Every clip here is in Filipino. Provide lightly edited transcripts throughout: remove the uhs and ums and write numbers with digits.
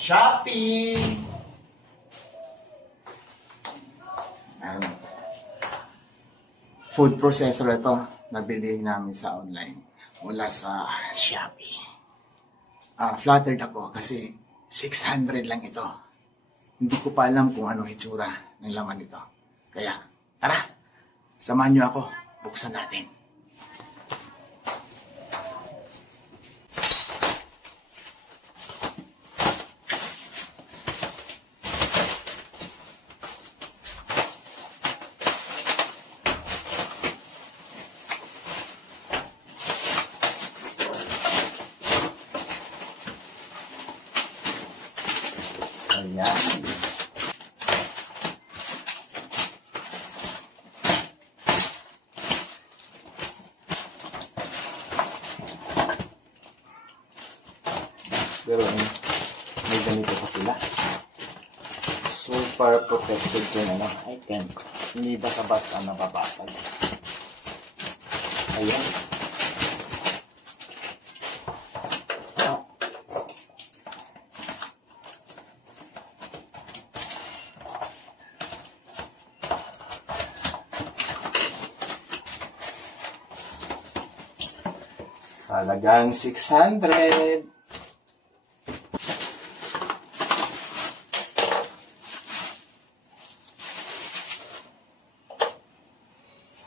Shopee! Food processor ito. Nabili namin sa online. Mula sa Shopee. Flattered ako kasi 600 lang ito. Hindi ko pa alam kung ano itsura ng laman nito. Kaya, tara! Samahan niyo ako. Buksan natin. Ayan. Pero may ganito pa sila. Super protected yung item. Hindi basta-basta nababasag. Ayan. Sa halagang 600.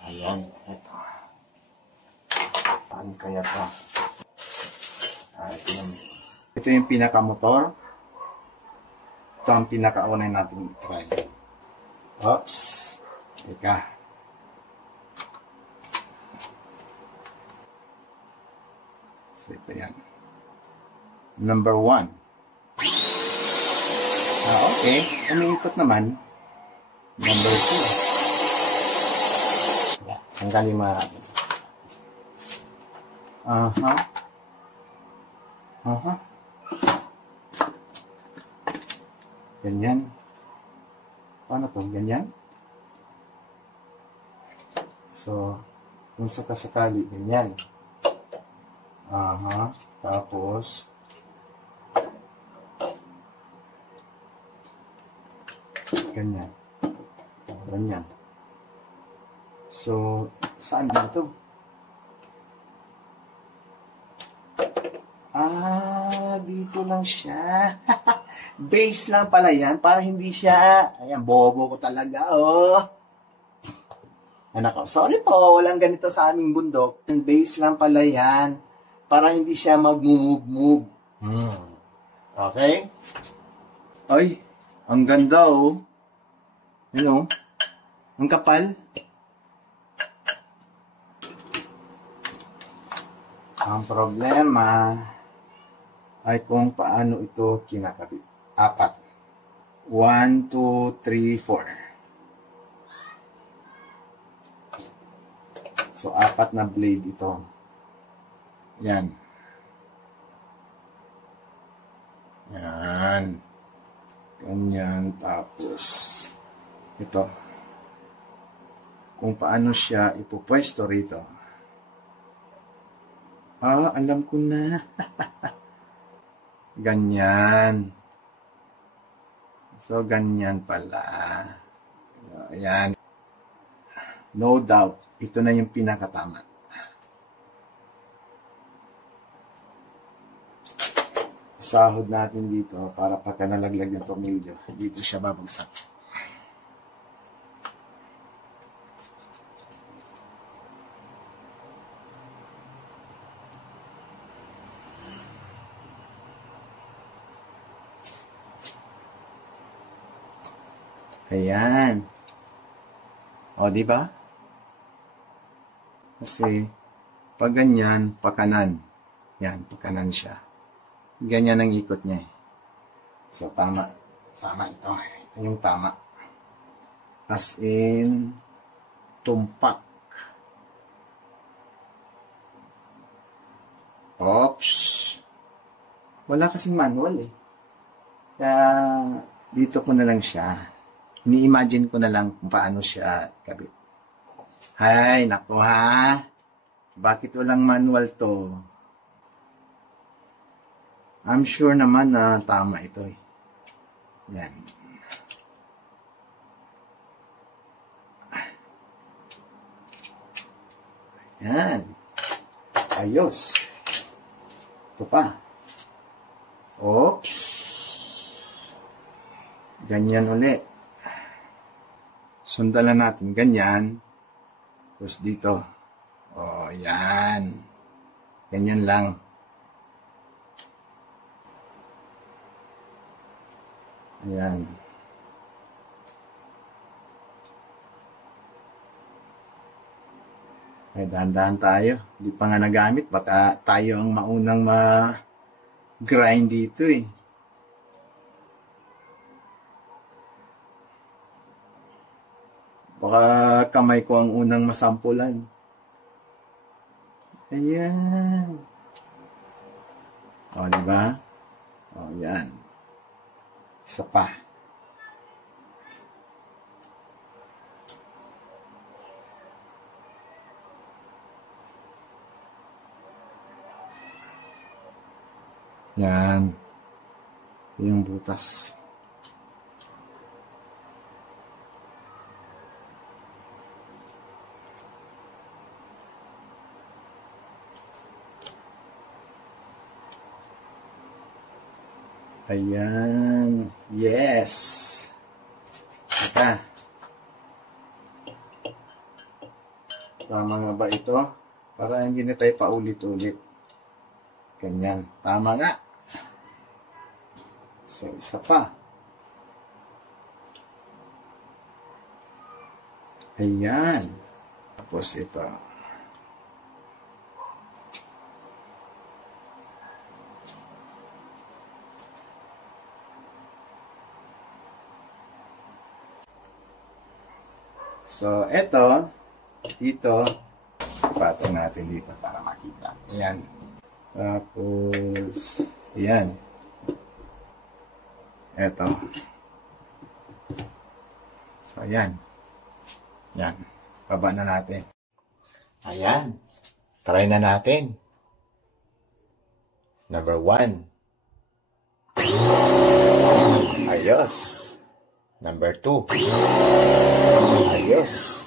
Ayan, ito. Saan kaya ito? Ito yung pinaka-motor. Ito ang pinaka-unay natin i-try. Oops. Teka. So, ito yan. Number 1. Okay. Umiikot naman. Number 2. Tanggalin mo natin. Ganyan. Paano to? Ganyan? So, kung sakasakali, ganyan. Tapos, ganyan. Ganyan. So, saan na ito? Dito lang siya. Base lang pala yan para hindi siya... Ayan, bobo ko talaga, oh. Anak ko, sorry po, walang ganito sa aming bundok. Base lang pala yan para hindi siya mag-move-move. Okay? Ay, ang ganda, oh. Ano? Ang kapal. Ang problema ay kung paano ito kinakabit. 4. 1, 2, 3, 4. So, 4 na blade ito. Yan. Yan. Ganyan. Tapos, ito. Kung paano siya ipupwesto rito. Alam ko na. Ganyan. So, ganyan pala. Ayan. No doubt, ito na yung pinakatama. Sahod natin dito para pagka nalaglag yung tornilyo, dito siya babagsak. Ayan. O, di ba? Kasi, pag ganyan, pakanan. Yan, pakanan siya. Ganyan ang ikot niya. So, tama. Tama ito. Ito yung tama. As in, tumpak. Oops. Wala kasing manual eh. Kaya, dito ko na lang siya. Ni-imagine ko na lang kung paano siya kabit. Hay, naku ha. Bakit walang manual to? I'm sure naman na tama ito eh. Yan. Yan. Ayos. Ito pa. Oops. Ganyan uli. Sundan na natin. Ganyan. Tapos dito. O, yan. Ganyan lang. Ayan. Ay, dahan-dahan tayo. Hindi pa nga nagamit. Baka tayo ang maunang ma-grind dito eh. Baka kamay ko ang unang masampulan. Ayan. O, diba? O, yan. Isa pa. Yan. Yung butas. Ayan. Yes. Ika. Tama nga ba ito? Para hindi na tayo paulit-ulit. Ganyan. Tama nga. So, isa pa. Ayan. Tapos ito. So, ito, dito, patong natin dito para makita. Ayan. Tapos, ayan. Ito. So, ayan. Ayan. Baba na natin. Ayan. Try na natin. Number 1. Ayos. Number 2. Ayos.